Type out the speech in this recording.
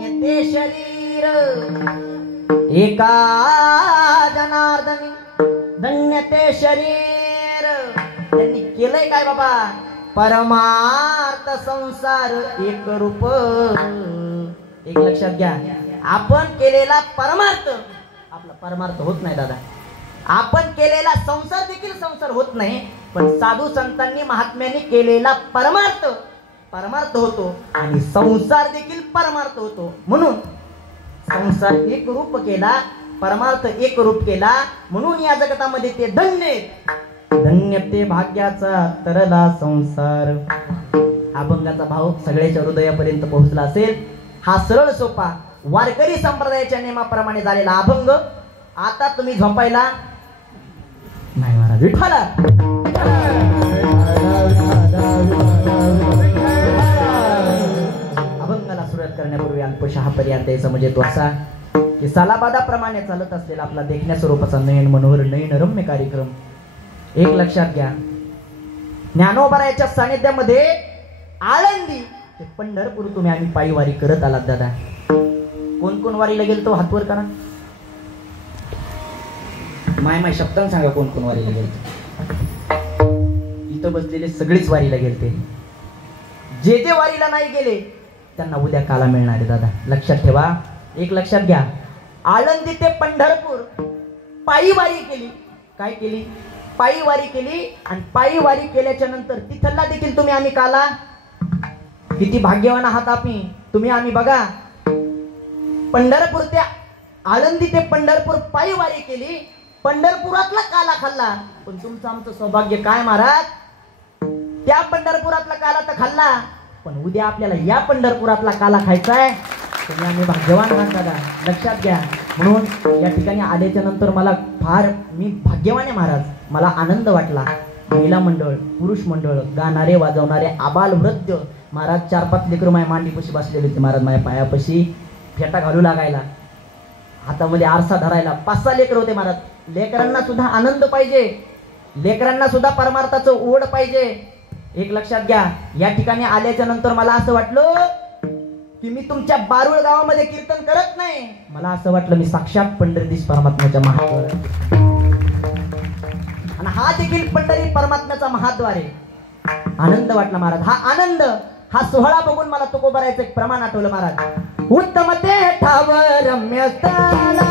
ते शरीर एका जनार्दनी धन्य ते शरीर त्यांनी केलंय काय बाबा परमार्थ संसार एक रूप एक लक्षात घ्या आपण केलेला परमार्थ आपला परमार्थ होत नाही दादा आपण केलेला संसार देखील संसार होत नाही पण साधू संतांनी महात्म्यांनी केलेला परमार्थ परमार्थ होतो आणि संसार देखील परमार्थ होतो म्हणून संसार एक रूप केला परमार्थ एक रूप केला म्हणून या जगतामध्ये ते धन्य धन्य ते भाग्याचा तरला संसार अभंगाचा भाव सगळ्याच्या हृदयापर्यंत पोहोचला असेल हा सरळ सोपा वारकरी संप्रदायाच्या नियमाप्रमाणे झालेला अभंग आता तुम्ही झोपायला नाही महाराज विठाला अभंगाला सुरुवात करण्यापूर्वी अल्पशा हा पर्याय द्यायचा म्हणजे तो असा की सालाबादाप्रमाणे चालत असलेला आपला देखण्या स्वरूपाचा नयन मनोहर नयन रम्य कार्यक्रम एक लक्षात घ्या ज्ञानोबरायाच्या सानिध्यामध्ये आळंदी ते पंढरपूर तुम्ही आम्ही पायी वारी करत आलात दादा कोण कोण वारीला गेल तो हातवर करा माय शब्दांना सांगा कोण कोण वारीला गेलतो इथं बसलेले सगळेच वारीला गेलते जे जे वारीला नाही गेले त्यांना उद्या काला मिळणार आहे दादा लक्षात ठेवा एक लक्षात घ्या आळंदी ते पंढरपूर पायी वारी केली काय केली पायी वारी केली आणि पायी वारी केल्याच्या नंतर तिथला देखील तुम्ही आम्ही काला किती भाग्यवान आहात तुम्ही आम्ही बघा पंढरपूर ते आळंदी ते पंढरपूर पायी वारी केली पंढरपुरातला काला खाल्ला पण तुमचं आमचं सौभाग्य काय महाराज त्या पंढरपुरातला काला तर खाल्ला पण उद्या आपल्याला या पंढरपुरातला काला खायचा आहे तुम्ही आम्ही भाग्यवान आहात दादा लक्षात घ्या म्हणून या ठिकाणी आल्याच्या नंतर मला फार मी भाग्यवान आहे महाराज मला आनंद वाटला महिला मंडळ पुरुष मंडळ गाणारे वाजवणारे आबाल वृद्ध महाराज 4-5 लेकरं माझ्या मांडीपाशी बसलेले होते महाराज माझ्या पायापाशी फेटा घालू लागायला हातामध्ये आरसा धरायला 5-6 लेकर होते महाराज लेकरांना सुद्धा आनंद पाहिजे लेकरांना सुद्धा परमार्थाचं ओढ पाहिजे एक लक्षात घ्या या ठिकाणी आल्याच्या नंतर मला असं वाटलं की मी तुमच्या बारुळ गावामध्ये कीर्तन करत नाही मला असं वाटलं मी साक्षात पंढरीश परमात्म्याच्या महाद्वार आणि हा देखील पंढरी परमात्म्याचा महाद्वार आहे आनंद वाटला महाराज हा आनंद हा सोहळा बघून मला तुकोबरायचं एक प्रमाण आठवलं महाराज उत्तम ते ठाव रम्य स्थळाला